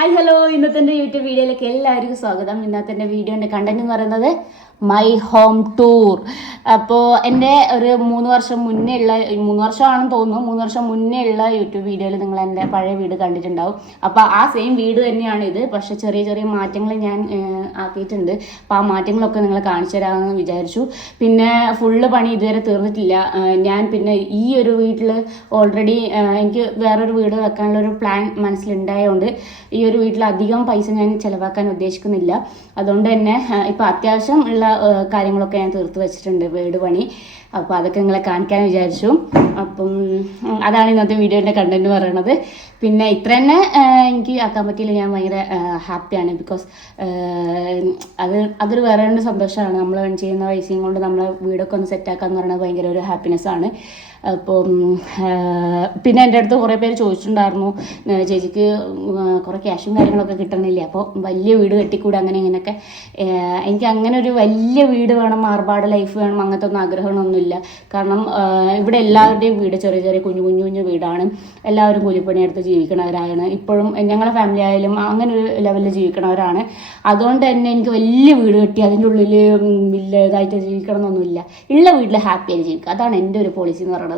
Hi hello, ഇന്നത്തെ YouTube വീഡിയോയിലേക്ക് എല്ലാവർക്കും സ്വാഗതം. ഇന്നത്തെ വീഡിയോൻ്റെ കണ്ടന്റ് എന്ന് പറയുന്നത് മൈ ഹോം ടൂർ. അപ്പോൾ എൻ്റെ ഒരു 3 വർഷം മുന്നേ ഉള്ള 3 വർഷമാണെന്ന് തോന്നുന്നു, 3 വർഷം മുന്നേ ഉള്ള യൂട്യൂബ് വീഡിയോയിൽ നിങ്ങൾ എൻ്റെ പഴയ വീട് കണ്ടിട്ടുണ്ടാവും. അപ്പോൾ ആ സെയിം വീട് തന്നെയാണ് ഇത്, പക്ഷേ ചെറിയ ചെറിയ മാറ്റങ്ങൾ ഞാൻ ആക്കിയിട്ടുണ്ട്. അപ്പോൾ ആ മാറ്റങ്ങളൊക്കെ നിങ്ങളെ കാണിച്ചു തരാമെന്ന് വിചാരിച്ചു. പിന്നെ ഫുള്ള് പണി ഇതുവരെ തീർന്നിട്ടില്ല. ഞാൻ പിന്നെ ഈ ഒരു വീട്ടിൽ ഓൾറെഡി എനിക്ക് വേറൊരു വീട് വെക്കാനുള്ളൊരു പ്ലാൻ മനസ്സിലുണ്ടായതുകൊണ്ട് ഈ ഒരു വീട്ടിൽ അധികം പൈസ ഞാൻ ചിലവാക്കാൻ ഉദ്ദേശിക്കുന്നില്ല. അതുകൊണ്ട് തന്നെ ഇപ്പോൾ അത്യാവശ്യം ഉള്ള കാര്യങ്ങളൊക്കെ ഞാൻ തീർത്ത് വെച്ചിട്ടുണ്ട്, വീട് പണി. അപ്പോൾ അതൊക്കെ നിങ്ങളെ കാണിക്കാൻ വിചാരിച്ചു. അപ്പം അതാണ് ഇന്നത്തെ വീഡിയോൻ്റെ കണ്ടന്റ് പറയുന്നത്. പിന്നെ ഇത്ര തന്നെ എനിക്ക് ആക്കാൻ പറ്റിയില്ല, ഞാൻ ഭയങ്കര ഹാപ്പിയാണ്. ബിക്കോസ് അതൊരു വേറെ ഒരു സന്തോഷമാണ്. നമ്മൾ ഏൺ ചെയ്യുന്ന പൈസയും കൊണ്ട് നമ്മളെ വീടൊക്കെ ഒന്ന് സെറ്റാക്കുക എന്ന് പറയുന്നത് ഭയങ്കര ഒരു ഹാപ്പിനെസ്സാണ്. അപ്പം പിന്നെ എൻ്റെ അടുത്ത് കുറേ പേര് ചോദിച്ചിട്ടുണ്ടായിരുന്നു, ചേച്ചിക്ക് കുറേ ക്യാഷും കാര്യങ്ങളൊക്കെ കിട്ടണില്ലേ, അപ്പോൾ വലിയ വീട് കെട്ടിക്കൂടെ, അങ്ങനെ ഇങ്ങനെയൊക്കെ. എനിക്ക് അങ്ങനെ ഒരു വലിയ വീട് വേണം, ആർഭാട് ലൈഫ് വേണം, അങ്ങനത്തെ ഒന്നും ആഗ്രഹങ്ങളൊന്നുമില്ല. കാരണം ഇവിടെ എല്ലാവരുടെയും വീട് ചെറിയ ചെറിയ കുഞ്ഞു കുഞ്ഞു കുഞ്ഞു വീടാണ്. എല്ലാവരും കൂലിപ്പണിയെടുത്ത് ജീവിക്കണവരാണ്. ഇപ്പോഴും ഞങ്ങളുടെ ഫാമിലി ആയാലും അങ്ങനെ ഒരു ലെവലിൽ ജീവിക്കണവരാണ്. അതുകൊണ്ട് തന്നെ എനിക്ക് വലിയ വീട് കെട്ടി അതിൻ്റെ ഉള്ളിൽ വലിയ ഇതായിട്ട് ജീവിക്കണം എന്നൊന്നുമില്ല. ഉള്ള വീട്ടിൽ ഹാപ്പിയായി ജീവിക്കുക, അതാണ് എൻ്റെ ഒരു പോളിസി എന്ന് പറയുന്നത്.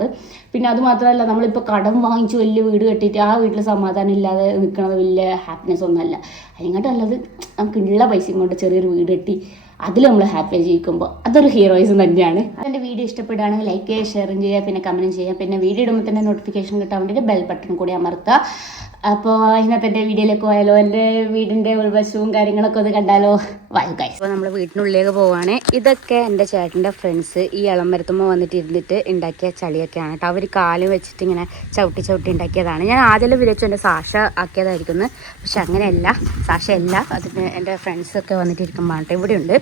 പിന്നെ അതുമാത്രമല്ല, നമ്മളിപ്പോൾ കടം വാങ്ങിച്ച് വലിയ വീട് കെട്ടിയിട്ട് ആ വീട്ടിൽ സമാധാനം ഇല്ലാതെ നിൽക്കുന്നത് വലിയ ഹാപ്പിനെസ് ഒന്നുമല്ല. അതിനെക്കാട്ടും നല്ലത് നമുക്ക് ഉള്ള പൈസയും കൊണ്ട് ചെറിയൊരു വീട് കെട്ടി അതിൽ നമ്മൾ ഹാപ്പിയായി ജീവിക്കുമ്പോൾ അതൊരു ഹീറോയിസം തന്നെയാണ്. എൻ്റെ വീഡിയോ ഇഷ്ടപ്പെടുകയാണെങ്കിൽ ലൈക്ക് ചെയ്യുക, ഷെയറും ചെയ്യുക, പിന്നെ കമൻറ്റും ചെയ്യുക. പിന്നെ വീഡിയോ ഇടുമ്പോൾ തന്നെ നോട്ടിഫിക്കേഷൻ കിട്ടാൻ വേണ്ടിയിട്ട് ബെൽ ബട്ടൺ കൂടി അമർത്തുക. അപ്പോൾ ഇന്നത്തെ എൻ്റെ വീഡിയോയിലേക്ക് പോയാലോ, എൻ്റെ വീടിൻ്റെ ഉൾവശവും കാര്യങ്ങളൊക്കെ ഒന്ന് കണ്ടാലോ? വായു ഗൈസ്. അപ്പോൾ നമ്മൾ വീട്ടിനുള്ളിലേക്ക് പോവുകയാണ്. ഇതൊക്കെ എൻ്റെ ചേട്ടൻ്റെ ഫ്രണ്ട്സ് ഈ ഇളമരത്തുമ്പോൾ വന്നിട്ട് ഇരുന്നിട്ട് ഉണ്ടാക്കിയ ചളിയൊക്കെയാണ് കേട്ടോ. അവർ കാല് വെച്ചിട്ട് ഇങ്ങനെ ചവിട്ടി ചവിട്ടി ഉണ്ടാക്കിയതാണ്. ഞാൻ ആദ്യം വിചാരിച്ചു എൻ്റെ സാഷ ആക്കിയതായിരിക്കുന്നു, പക്ഷെ അങ്ങനെയല്ല, സാഷ അല്ല, അതിന് എൻ്റെ ഫ്രണ്ട്സൊക്കെ വന്നിട്ട് ഇരിക്കുമ്പോൾ കേട്ടോ ഇവിടെയുണ്ട്.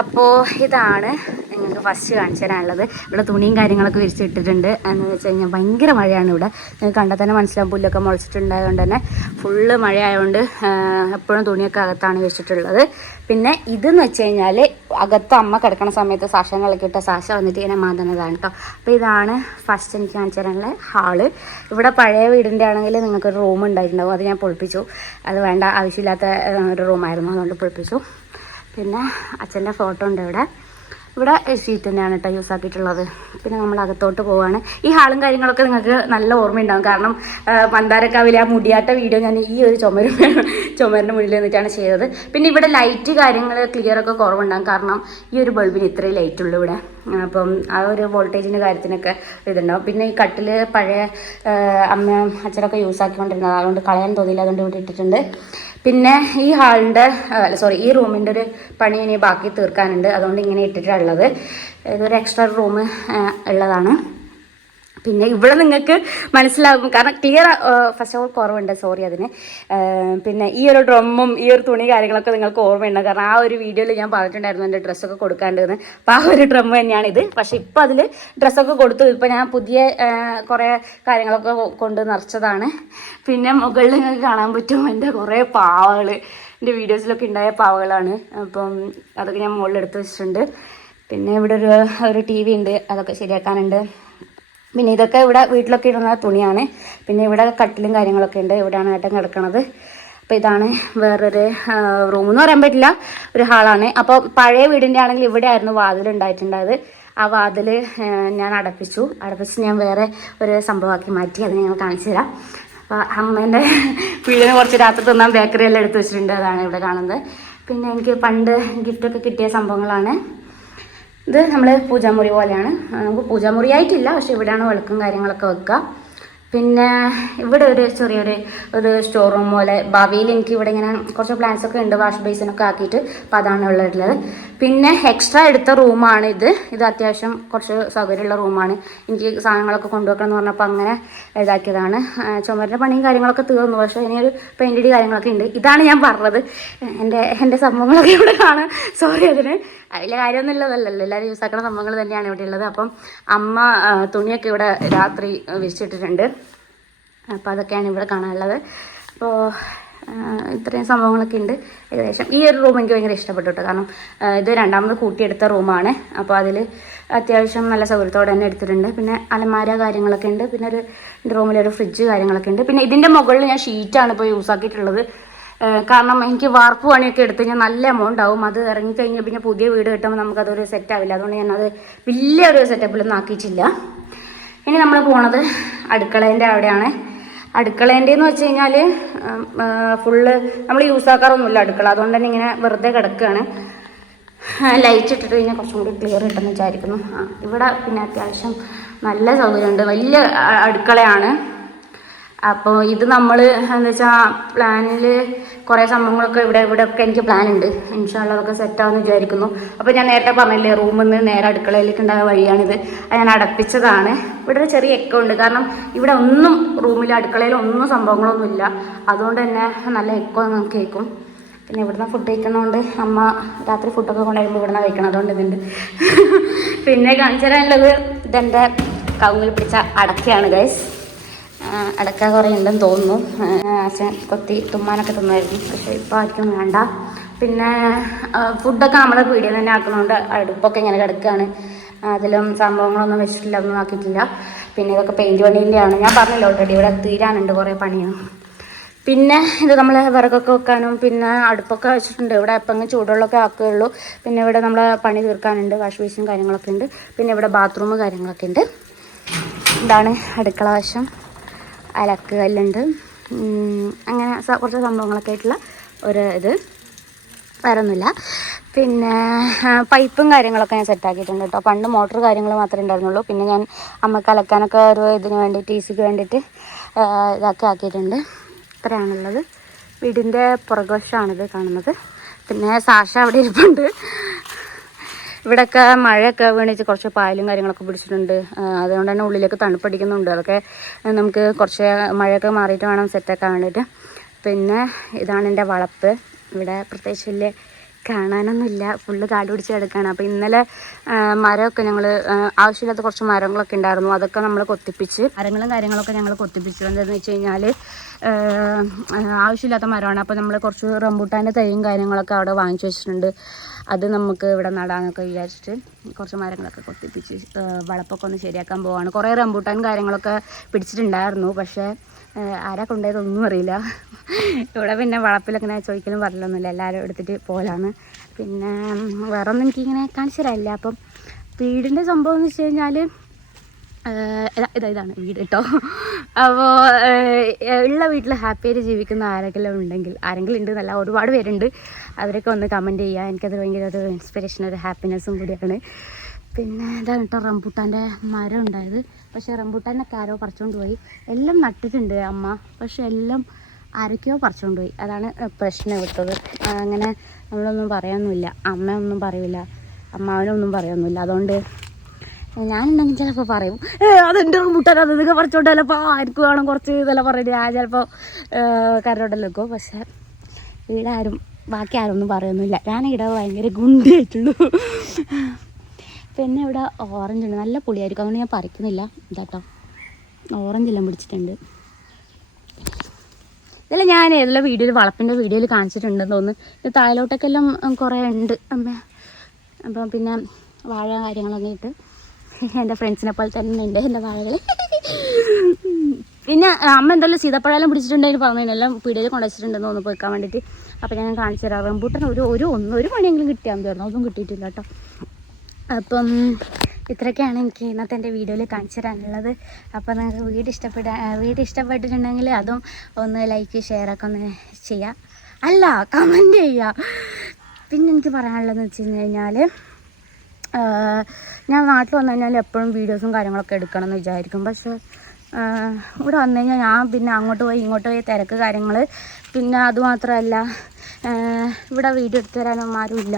അപ്പോൾ ഇതാണ് നിങ്ങൾക്ക് ഫസ്റ്റ് കാണിച്ചു തരാനുള്ളത്. ഇവിടെ തുണിയും കാര്യങ്ങളൊക്കെ വിരിച്ചിട്ടിട്ടുണ്ട്. എന്ന് വെച്ച് കഴിഞ്ഞാൽ ഭയങ്കര മഴയാണ് ഇവിടെ. നിങ്ങൾക്ക് കണ്ടാൽ തന്നെ മനസ്സിലാവും, പുല്ലൊക്കെ മുളച്ചിട്ടുണ്ടായതുകൊണ്ട് തന്നെ ഫുള്ള് മഴയായതുകൊണ്ട് എപ്പോഴും തുണിയൊക്കെ അകത്താണ് വെച്ചിട്ടുള്ളത്. പിന്നെ ഇതെന്ന് വെച്ച് കഴിഞ്ഞാൽ അകത്ത് അമ്മ കിടക്കുന്ന സമയത്ത് സാഷനെ ഇളക്കിയിട്ട് സാഷ വന്നിട്ട് ഇങ്ങനെ മാതുന്നതാണ് കേട്ടോ. അപ്പോൾ ഇതാണ് ഫസ്റ്റ് എനിക്ക് കാണിച്ചു തരാനുള്ള ഹാള്. ഇവിടെ പഴയ വീടിൻ്റെ ആണെങ്കിൽ നിങ്ങൾക്കൊരു റൂം ഉണ്ടായിട്ടുണ്ടാവും, അത് ഞാൻ പൊളിപ്പിച്ചു. അത് വേണ്ട, ആവശ്യമില്ലാത്ത ഒരു റൂമായിരുന്നു, അതുകൊണ്ട് പൊളിപ്പിച്ചു. പിന്നെ അച്ഛൻ്റെ ഫോട്ടോ ഉണ്ട് ഇവിടെ. ഇവിടെ ഷീറ്റ് തന്നെയാണ് കേട്ടോ യൂസ് ആക്കിയിട്ടുള്ളത്. പിന്നെ നമ്മൾ അകത്തോട്ട് പോവുകയാണ്. ഈ ഹാളും കാര്യങ്ങളൊക്കെ നിങ്ങൾക്ക് നല്ല ഓർമ്മയുണ്ടാകും, കാരണം മന്ദാരക്കാവിലെ ആ മുടിയാട്ട വീഡിയോ ഞാൻ ഈ ഒരു ചുമരിൻ്റെ മുന്നിൽ നിന്നിട്ടാണ് ചെയ്തത്. പിന്നെ ഇവിടെ ലൈറ്റ് കാര്യങ്ങൾ ക്ലിയറൊക്കെ കുറവുണ്ടാകും, കാരണം ഈ ഒരു ബൾബിന് ഇത്രയും ലൈറ്റുള്ളൂ ഇവിടെ. അപ്പം ആ ഒരു വോൾട്ടേജിൻ്റെ കാര്യത്തിനൊക്കെ ഇതുണ്ടാവും. പിന്നെ ഈ കട്ടിൽ പഴയ അമ്മ അച്ഛനൊക്കെ യൂസ് ആക്കിക്കൊണ്ടിരുന്നത്, അതുകൊണ്ട് കളയാൻ തോന്നിയില്ല, അതുകൊണ്ട് ഇവിടെ ഇട്ടിട്ടുണ്ട്. പിന്നെ ഈ ഹാളിൻ്റെ ഈ റൂമിൻ്റെ ഒരു പണി ഇനി ബാക്കി തീർക്കാനുണ്ട്, അതുകൊണ്ട് ഇങ്ങനെ ഇട്ടിട്ടുള്ളത്. ഇതൊരു എക്സ്ട്രാ റൂം ഉള്ളതാണ്. പിന്നെ ഇവിടെ നിങ്ങൾക്ക് മനസ്സിലാകും, കാരണം ക്ലിയർ ഫസ്റ്റ് ഓഫ് ഓൾ കുറവുണ്ട്, സോറി അതിന്. പിന്നെ ഈ ഒരു ഡ്രമ്മും ഈ ഒരു തുണി കാര്യങ്ങളൊക്കെ നിങ്ങൾക്ക് ഓർമ്മയുണ്ട്, കാരണം ആ ഒരു വീഡിയോയിൽ ഞാൻ പറഞ്ഞിട്ടുണ്ടായിരുന്നു എൻ്റെ ഡ്രസ്സൊക്കെ കൊടുക്കാണ്ടെന്ന്. അപ്പോൾ ആ ഒരു ഡ്രം തന്നെയാണിത്. പക്ഷേ ഇപ്പോൾ അതിൽ ഡ്രസ്സൊക്കെ കൊടുത്തു. ഇപ്പോൾ ഞാൻ പുതിയ കുറേ കാര്യങ്ങളൊക്കെ കൊണ്ട് നിറച്ചതാണ്. പിന്നെ മുകളിൽ നിങ്ങൾക്ക് കാണാൻ പറ്റും എൻ്റെ കുറേ പാവകൾ, എൻ്റെ വീഡിയോസിലൊക്കെ ഉണ്ടായ പാവകളാണ്. അപ്പം അതൊക്കെ ഞാൻ മുകളിൽ എടുത്ത് വെച്ചിട്ടുണ്ട്. പിന്നെ ഇവിടെ ഒരു ടി വി ഉണ്ട്, അതൊക്കെ ശരിയാക്കാനുണ്ട്. പിന്നെ ഇതൊക്കെ ഇവിടെ വീട്ടിലൊക്കെ ഇടുന്ന തുണിയാണ്. പിന്നെ ഇവിടെ കട്ടിലും കാര്യങ്ങളൊക്കെ ഉണ്ട്, ഇവിടെയാണ് ഏട്ടൻ കിടക്കണത്. അപ്പോൾ ഇതാണ് വേറൊരു റൂം എന്ന് പറയാൻ പറ്റില്ല, ഒരു ഹാളാണ്. അപ്പോൾ പഴയ വീടിൻ്റെ ആണെങ്കിൽ ഇവിടെ ആയിരുന്നു വാതിലുണ്ടായിട്ടുണ്ടായത്. ആ വാതിൽ ഞാൻ അടപ്പിച്ച് ഞാൻ വേറെ ഒരു സംഭവമാക്കി മാറ്റി, അത് ഞങ്ങൾ കാണിച്ചു തരാം. അപ്പോൾ അമ്മേൻ്റെ വീടിന് കുറച്ച് രാത്രി തിന്നാൻ ബേക്കറി എല്ലാം എടുത്ത് വെച്ചിട്ടുണ്ട്, അതാണ് ഇവിടെ കാണുന്നത്. പിന്നെ എനിക്ക് പണ്ട് ഗിഫ്റ്റൊക്കെ കിട്ടിയ സംഭവങ്ങളാണ്. ഇത് നമ്മൾ പൂജാമുറി പോലെയാണ്, നമുക്ക് പൂജാമുറി ആയിട്ടില്ല, പക്ഷെ ഇവിടെയാണ് വിളക്കും കാര്യങ്ങളൊക്കെ വെക്കുക. പിന്നെ ഇവിടെ ഒരു ചെറിയൊരു സ്റ്റോർ റൂം പോലെ. ഭാവിയിൽ എനിക്ക് ഇവിടെ ഇങ്ങനെ കുറച്ച് പ്ലാൻസ് ഒക്കെ ഉണ്ട്, വാഷ് ബേസിനൊക്കെ ആക്കിയിട്ട്, അപ്പോൾ അതാണ് ഉള്ളത്. പിന്നെ എക്സ്ട്രാ എടുത്ത റൂമാണ് ഇത് അത്യാവശ്യം കുറച്ച് സൗകര്യമുള്ള റൂമാണ്. എനിക്ക് സാധനങ്ങളൊക്കെ കൊണ്ടുവെക്കണം എന്ന് പറഞ്ഞപ്പോൾ അങ്ങനെ ഇതാക്കിയതാണ്. ചുമരിൻ്റെ പണിയും കാര്യങ്ങളൊക്കെ തീർന്നു, പക്ഷേ ഇനിയൊരു പെയിൻറ്റടി കാര്യങ്ങളൊക്കെ ഉണ്ട്. ഇതാണ് ഞാൻ പറഞ്ഞത്, എൻ്റെ സംഭവങ്ങളൊക്കെ ഇവിടെ കാണാം, സോറി അതിന്. അതിലെ കാര്യമൊന്നും ഇല്ലതല്ലല്ലോ, എല്ലാവരും യൂസ് ആക്കുന്ന സംഭവങ്ങൾ തന്നെയാണ് ഇവിടെ ഉള്ളത്. അപ്പം അമ്മ തുണിയൊക്കെ ഇവിടെ രാത്രി വിരിച്ചിട്ടിട്ടുണ്ട്. അപ്പോൾ അതൊക്കെയാണ് ഇവിടെ കാണാനുള്ളത്. അപ്പോൾ ഇത്രയും സംഭവങ്ങളൊക്കെ ഉണ്ട് ഏകദേശം. ഈ ഒരു റൂം എനിക്ക് ഭയങ്കര ഇഷ്ടപ്പെട്ടു കേട്ടോ. കാരണം ഇത് രണ്ടാമത് കൂട്ടിയെടുത്ത റൂമാണ്. അപ്പോൾ അതിൽ അത്യാവശ്യം നല്ല സൗകര്യത്തോടെ തന്നെ എടുത്തിട്ടുണ്ട്. പിന്നെ അലമാര കാര്യങ്ങളൊക്കെ ഉണ്ട്. പിന്നെ ഒരു റൂമിലൊരു ഫ്രിഡ്ജ് കാര്യങ്ങളൊക്കെ ഉണ്ട്. പിന്നെ ഇതിൻ്റെ മുകളിൽ ഞാൻ ഷീറ്റാണ് ഇപ്പോൾ യൂസ് ആക്കിയിട്ടുള്ളത്. കാരണം എനിക്ക് വാർപ്പ് പണിയൊക്കെ എടുത്ത് കഴിഞ്ഞാൽ നല്ല എമൗണ്ട് ആവും. അത് ഇറങ്ങിക്കഴിഞ്ഞാൽ പിന്നെ പുതിയ വീട് കിട്ടുമ്പോൾ നമുക്കതൊരു സെറ്റ് ആവില്ല. അതുകൊണ്ട് ഞാനത് വലിയൊരു സെറ്റപ്പിലൊന്നും ആക്കിയിട്ടില്ല. ഇനി നമ്മൾ പോണത് അടുക്കളേൻ്റെ അവിടെയാണ്. അടുക്കളേൻ്റെന്ന് വെച്ച് കഴിഞ്ഞാൽ ഫുള്ള് നമ്മൾ യൂസ് ആക്കാറൊന്നുമില്ല അടുക്കള. അതുകൊണ്ട് തന്നെ ഇങ്ങനെ വെറുതെ കിടക്കുകയാണ്. ലൈറ്റ് ഇട്ടിട്ട് കഴിഞ്ഞാൽ കുറച്ചും കൂടി ക്ലിയർ കിട്ടുമെന്ന് വിചാരിക്കുന്നു. ഇവിടെ പിന്നെ അത്യാവശ്യം നല്ല സൗകര്യമുണ്ട്. വലിയ അടുക്കളയാണ്. അപ്പോൾ ഇത് നമ്മൾ എന്താ വെച്ചാൽ പ്ലാനിൽ കുറേ സംഭവങ്ങളൊക്കെ ഇവിടെയൊക്കെ എനിക്ക് പ്ലാൻ ഉണ്ട്. ഇൻഷാ അല്ലാഹ് അതൊക്കെ സെറ്റാവുമെന്ന് വിചാരിക്കുന്നു. അപ്പോൾ ഞാൻ നേരത്തെ പറഞ്ഞില്ലേ റൂമിൽ നിന്ന് നേരെ അടുക്കളയിലേക്ക് ഉണ്ടായ വഴിയാണിത്. അത് ഞാൻ അടപ്പിച്ചതാണ്. ഇവിടെ ഒരു ചെറിയ എക്കോ ഉണ്ട്. കാരണം ഇവിടെ ഒന്നും റൂമിൽ അടുക്കളയിൽ ഒന്നും സംഭവങ്ങളൊന്നുമില്ല. അതുകൊണ്ട് തന്നെ നല്ല എക്കോ നമുക്ക് കേൾക്കും. പിന്നെ ഇവിടുന്ന് ഫുഡ് കഴിക്കുന്നതുകൊണ്ട് അമ്മ രാത്രി ഫുഡൊക്കെ കൊണ്ടുവരുമ്പോൾ ഇവിടുന്ന് കഴിക്കണം. അതുകൊണ്ട് ഇതുണ്ട്. പിന്നെ കാണിച്ചു തരാനുള്ളത് ഇതെൻ്റെ കവുങ്ങിൽ പിടിച്ച അടക്കയാണ് ഗൈസ്. അടക്ക കുറേ ഉണ്ടെന്ന് തോന്നുന്നു. അച്ഛൻ കൊത്തി തുമ്മാനൊക്കെ തിന്നായിരുന്നു. പക്ഷേ ഇപ്പോൾ ആർക്കും വേണ്ട. പിന്നെ ഫുഡൊക്കെ നമ്മുടെ പീടികയിൽ തന്നെ ആക്കുന്നതുകൊണ്ട് അടുപ്പൊക്കെ ഇങ്ങനെ കിടക്കുകയാണ്. അതിലും സംഭവങ്ങളൊന്നും വെച്ചിട്ടില്ല, ഒന്നും ആക്കിയിട്ടില്ല. പിന്നെ ഇതൊക്കെ പെയിൻറ്റ് പണീൻ്റെയാണ്. ഞാൻ പറഞ്ഞല്ലോ ഓൾറെഡി ഇവിടെ തീരാനുണ്ട് കുറേ പണിയാണ്. പിന്നെ ഇത് നമ്മൾ വിറകൊക്കെ വെക്കാനും പിന്നെ അടുപ്പൊക്കെ വെച്ചിട്ടുണ്ട്. ഇവിടെ എപ്പോൾ ചൂടുവെള്ളമൊക്കെ ആക്കുകയുള്ളൂ. പിന്നെ ഇവിടെ നമ്മൾ പണി തീർക്കാനുണ്ട്. വാഷ് ബേസിനും കാര്യങ്ങളൊക്കെ ഉണ്ട്. പിന്നെ ഇവിടെ ബാത്റൂം കാര്യങ്ങളൊക്കെ ഉണ്ട്. ഇതാണ് അടുക്കള വശം. അലക്ക് കല്ലുണ്ട്. അങ്ങനെ കുറച്ച് സംഭവങ്ങളൊക്കെ ആയിട്ടുള്ള ഒരു ഇത്, വേറെ ഒന്നുമില്ല. പിന്നെ പൈപ്പും കാര്യങ്ങളൊക്കെ ഞാൻ സെറ്റാക്കിയിട്ടുണ്ട് കേട്ടോ. പണ്ട് മോട്ടർ കാര്യങ്ങൾ മാത്രമേ ഉണ്ടായിരുന്നുള്ളൂ. പിന്നെ ഞാൻ അമ്മക്ക് അലക്കാനൊക്കെ ഒരു ഇതിന് വേണ്ടിയിട്ട് ഈസിക്ക് വേണ്ടിയിട്ട് ഇതൊക്കെ ആക്കിയിട്ടുണ്ട്. ഇത്രയാണുള്ളത്. വീടിൻ്റെ പുറകുവശമാണിത് കാണുന്നത്. പിന്നെ സാഷ അവിടെ ഇരിപ്പുണ്ട്. ഇവിടെയൊക്കെ മഴയൊക്കെ വീണിച്ച് കുറച്ച് പായലും കാര്യങ്ങളൊക്കെ പിടിച്ചിട്ടുണ്ട്. അതുകൊണ്ട് തന്നെ ഉള്ളിലേക്ക് തണുപ്പടിക്കുന്നുണ്ട്. അതൊക്കെ നമുക്ക് കുറച്ച് മഴയൊക്കെ മാറിയിട്ട് വേണം സെറ്റാക്കാൻ വേണ്ടിയിട്ട്. പിന്നെ ഇതാണ് എൻ്റെ വളപ്പ്. ഇവിടെ പ്രത്യേകിച്ച് വലിയ കാണാനൊന്നുമില്ല, ഫുള്ള് കാട് പിടിച്ച് കിടക്കുകയാണ്. അപ്പോൾ ഇന്നലെ മരമൊക്കെ ഞങ്ങൾ ആവശ്യമില്ലാത്ത കുറച്ച് മരങ്ങളൊക്കെ ഉണ്ടായിരുന്നു. അതൊക്കെ നമ്മൾ കൊത്തിപ്പിച്ച് മരങ്ങളും കാര്യങ്ങളൊക്കെ ഞങ്ങൾ കൊത്തിപ്പിച്ചു. എന്താണെന്ന് വെച്ച് കഴിഞ്ഞാൽ ആവശ്യമില്ലാത്ത മരമാണ്. അപ്പോൾ നമ്മൾ കുറച്ച് റംബൂട്ടാൻ്റെ തൈയും കാര്യങ്ങളൊക്കെ അവിടെ വാങ്ങിച്ചു വെച്ചിട്ടുണ്ട്. അത് നമുക്ക് ഇവിടെ നടാനൊക്കെ വിചാരിച്ചിട്ട് കുറച്ച് മരങ്ങളൊക്കെ കൊത്തിപ്പിച്ച് വളപ്പൊക്കെ ഒന്ന് ശരിയാക്കാൻ പോവാണ്. കുറേ റംബൂട്ടാൻ കാര്യങ്ങളൊക്കെ പിടിച്ചിട്ടുണ്ടായിരുന്നു. പക്ഷേ ആരാ കൊണ്ടുപോയതൊന്നും അറിയില്ല. ഇവിടെ പിന്നെ വളപ്പിലൊക്കെ ഞാൻ ചോദിക്കലും പറയലൊന്നുമില്ല, എല്ലാവരും എടുത്തിട്ട് പോലാണ്. പിന്നെ വേറെ ഒന്നും എനിക്കിങ്ങനെ കാണിച്ചു തരാനില്ല. അപ്പം വീടിൻ്റെ സംഭവം എന്ന് വെച്ച് കഴിഞ്ഞാൽ ഇതാണ് വീട് കേട്ടോ. അപ്പോൾ ഉള്ള വീട്ടിൽ ഹാപ്പിയായിട്ട് ജീവിക്കുന്ന ആരെങ്കിലും ഉണ്ട് എന്നല്ല, ഒരുപാട് പേരുണ്ട്. അവരൊക്കെ ഒന്ന് കമൻറ്റ് ചെയ്യുക. എനിക്കത് ഭയങ്കര ഒരു ഇൻസ്പിറേഷൻ, ഒരു ഹാപ്പിനെസ്സും കൂടിയാണ്. പിന്നെ ഇതാണ് കേട്ടോ റംബൂട്ടാൻ്റെ മരം ഉണ്ടായത്. പക്ഷേ റംബൂട്ടാനൊക്കെ ആരോ പറിച്ചുകൊണ്ട് പോയി. എല്ലാം നട്ടിട്ടുണ്ട് അമ്മ, പക്ഷെ എല്ലാം ആരൊക്കെയോ പറിച്ചുകൊണ്ട് പോയി. അതാണ് പ്രശ്നം വിട്ടത്. അങ്ങനെ നമ്മളൊന്നും പറയാനൊന്നുമില്ല. അമ്മയൊന്നും പറയില്ല, അമ്മാവനൊന്നും പറയൊന്നുമില്ല. അതുകൊണ്ട് ഞാനുണ്ടെങ്കിൽ ചിലപ്പോൾ പറയും അതെൻ്റെ റംബൂട്ടാൻ, അത് നിങ്ങൾ പറിച്ചോണ്ട് ചിലപ്പോൾ ആർക്ക് വേണം കുറച്ച് ഇതെല്ലാം പറഞ്ഞിട്ട് ഞാൻ ചിലപ്പോൾ കരോടെല്ലാം വെക്കും. പക്ഷേ ഇവിടെ ആരും ബാക്കി ആരും ഒന്നും പറയൊന്നുമില്ല. ഞാനിവിടെ ഭയങ്കര ഗുണ്ടിയായിട്ടുള്ളൂ. പിന്നെ ഇവിടെ ഓറഞ്ച് ഉണ്ട്, നല്ല പുളിയായിരിക്കും. അതുകൊണ്ട് ഞാൻ പറിക്കുന്നില്ല. ഇതാട്ടോ ഓറഞ്ചെല്ലാം പിടിച്ചിട്ടുണ്ട്. ഇതെല്ലാം ഞാൻ ഏതെല്ലാം വീഡിയോയിൽ വളപ്പിൻ്റെ വീഡിയോയിൽ കാണിച്ചിട്ടുണ്ടെന്ന് തോന്നുന്നു. ഇത് താഴോട്ടൊക്കെല്ലാം കുറേ ഉണ്ട് അമ്മ. അപ്പം പിന്നെ വാഴ കാര്യങ്ങളൊക്കെ ഇട്ട് എൻ്റെ ഫ്രണ്ട്സിനെ പോലെ തന്നെ ഉണ്ട് എൻ്റെ വാഴകൾ. പിന്നെ അമ്മ എന്തായാലും സീതപ്പഴമെല്ലാം പിടിച്ചിട്ടുണ്ടെങ്കിൽ പറഞ്ഞതിനെല്ലാം പീടികയിൽ കൊണ്ടുവച്ചിട്ടുണ്ടെന്ന് തോന്നുന്നു പോയിക്കാൻ വേണ്ടിയിട്ട്. അപ്പോൾ ഞാൻ കാണിച്ചു തരാം. റംബൂട്ടാൻ ഒരു പണിയെങ്കിലും കിട്ടിയാൽ മതിയായിരുന്നു. അതൊന്നും കിട്ടിയിട്ടില്ല കേട്ടോ. അപ്പം ഇത്രയൊക്കെയാണ് എനിക്ക് ഇന്നത്തെ എൻ്റെ വീഡിയോയിൽ കാണിച്ചു തരാനുള്ളത്. അപ്പോൾ നിങ്ങൾക്ക് വീഡിയോ ഇഷ്ടപ്പെട്ടിട്ടുണ്ടെങ്കിൽ അതും ഒന്ന് ലൈക്ക് ഷെയറൊക്കെ ഒന്ന് ചെയ്യുക, അല്ല കമൻറ്റ് ചെയ്യുക. പിന്നെ എനിക്ക് പറയാനുള്ളതെന്ന് വെച്ച് കഴിഞ്ഞാൽ ഞാൻ നാട്ടിൽ വന്നു കഴിഞ്ഞാൽ എപ്പോഴും വീഡിയോസും കാര്യങ്ങളൊക്കെ എടുക്കണം എന്ന് വിചാരിക്കും. പക്ഷേ ഇവിടെ വന്നു കഴിഞ്ഞാൽ ഞാൻ പിന്നെ അങ്ങോട്ട് പോയി തിരക്ക് കാര്യങ്ങൾ. പിന്നെ അതുമാത്രമല്ല ഇവിടെ വീഡിയോ എടുത്തു തരാനൊന്നും ആരുമില്ല,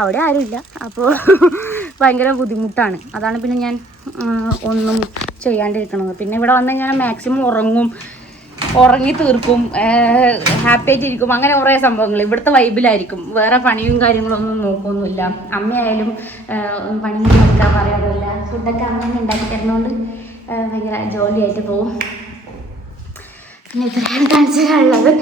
അവിടെ ആരുമില്ല. അപ്പോൾ ഭയങ്കര ബുദ്ധിമുട്ടാണ്. അതാണ് പിന്നെ ഞാൻ ഒന്നും ചെയ്യാണ്ടിരിക്കണത്. പിന്നെ ഇവിടെ വന്നു കഴിഞ്ഞാൽ മാക്സിമം ഉറങ്ങി തീർക്കും, ഹാപ്പി ആയിട്ടിരിക്കും. അങ്ങനെ കുറേ സംഭവങ്ങൾ ഇവിടുത്തെ വൈബിലായിരിക്കും. വേറെ പണിയും കാര്യങ്ങളൊന്നും നോക്കൊന്നുമില്ല. അമ്മയായാലും പണിയൊന്നും എടുക്കാൻ പറയാറില്ല. ഫുഡൊക്കെ അമ്മ ഉണ്ടാക്കി തരുന്നതുകൊണ്ട് ഭയങ്കര ജോലിയായിട്ട് പോവും. പിന്നെ ഇത്രയാണ് കാണിച്ചു തരാനുള്ളത്.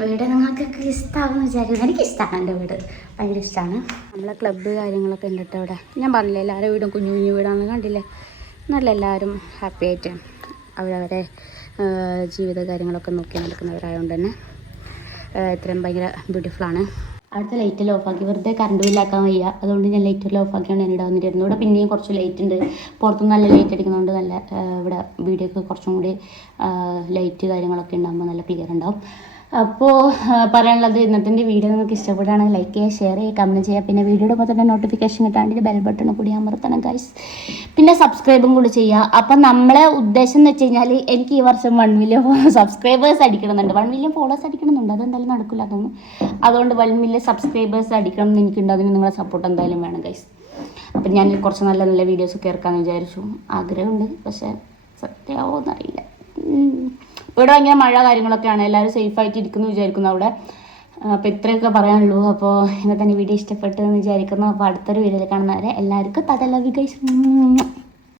വീട് നിങ്ങൾക്കൊക്കെ ഇഷ്ടമാണെന്ന് വിചാരിക്കുന്നു. എനിക്കിഷ്ടമാണ് എൻ്റെ വീട്, ഭയങ്കര ഇഷ്ടമാണ്. നമ്മളെ ക്ലബ്ബ് കാര്യങ്ങളൊക്കെ ഉണ്ട് കേട്ടോ അവിടെ. ഞാൻ പറഞ്ഞില്ലേ എല്ലാവരുടെ വീടും കുഞ്ഞു കുഞ്ഞു വീടാണെന്ന് കണ്ടില്ലേ. നല്ല എല്ലാവരും ഹാപ്പി ആയിട്ട് അവരവരെ ജീവിത കാര്യങ്ങളൊക്കെ നോക്കി നടക്കുന്നവരായതുകൊണ്ട് തന്നെ ഇത്രയും ഭയങ്കര ബ്യൂട്ടിഫുള്ളാണ്. അവിടുത്തെ ലൈറ്റെല്ലാം ഓഫാക്കി, വെറുതെ കറണ്ട് ബില്ലാക്കാൻ വയ്യ, അതുകൊണ്ട് ഞാൻ ലൈറ്റെല്ലാം ഓഫാക്കിയാണ് ഞാൻ വന്നിരുന്നു. ഇവിടെ പിന്നെയും കുറച്ച് ലൈറ്റ് ഉണ്ട്, പുറത്തുനിന്ന് നല്ല ലൈറ്റ് അടിക്കുന്നതുകൊണ്ട് നല്ല ഇവിടെ വീഡിയോ ഒക്കെ കുറച്ചും കൂടി ലൈറ്റ് കാര്യങ്ങളൊക്കെ ഉണ്ടാകുമ്പോൾ നല്ല ക്ലിയർ ഉണ്ടാവും. അപ്പോൾ പറയാനുള്ളത്, ഇന്നത്തെ വീഡിയോ നിങ്ങൾക്ക് ഇഷ്ടപ്പെടുകയാണെങ്കിൽ ലൈക്ക് ചെയ്യുക, ഷെയർ ചെയ്യുക, കമൻറ്റ് ചെയ്യുക. പിന്നെ വീഡിയോയുടെ ഒപ്പം തന്നെ നോട്ടിഫിക്കേഷൻ കിട്ടാണ്ട് ബെൽ ബട്ടൺ കൂടി അമർത്തണം ഗൈസ്. പിന്നെ സബ്സ്ക്രൈബും കൂടി ചെയ്യുക. അപ്പം നമ്മളെ ഉദ്ദേശം എന്ന് വെച്ച് കഴിഞ്ഞാൽ എനിക്ക് ഈ വർഷം 1 മില്യൺ സബ്സ്ക്രൈബേഴ്സ് അടിക്കണമെന്നുണ്ട്. 1 മില്യൺ ഫോളോവേഴ്സ് അടിക്കണമെന്നുണ്ട്, അതെന്തായാലും നടക്കില്ല അതൊന്നും. അതുകൊണ്ട് 1 മില്യൺ സബ്സ്ക്രൈബേഴ്സ് അടിക്കണം എന്ന് എനിക്കുണ്ട്. അതിന് നിങ്ങളെ സപ്പോർട്ട് എന്തായാലും വേണം ഗൈസ്. അപ്പം ഞാൻ കുറച്ച് നല്ല നല്ല വീഡിയോസൊക്കെ ഇറക്കാമെന്ന് വിചാരിച്ചു. ആഗ്രഹമുണ്ട്, പക്ഷേ സത്യമാവോ എന്നറിയില്ല. ഇവിടെ ഭയങ്കര മഴ കാര്യങ്ങളൊക്കെയാണ്, എല്ലാവരും സേഫായിട്ട് ഇരിക്കുന്നു വിചാരിക്കുന്നു അവിടെ. അപ്പോൾ ഇത്രയൊക്കെ പറയാനുള്ളൂ. അപ്പോൾ ഇന്നത്തെ വീഡിയോ ഇഷ്ടപ്പെട്ടു എന്ന് വിചാരിക്കുന്നു. അപ്പോൾ അടുത്തൊരു വീഡിയോയിൽ കാണുന്നവരെ എല്ലാവർക്കും ടാറ്റാ, ലവ് യു ഗൈസ്.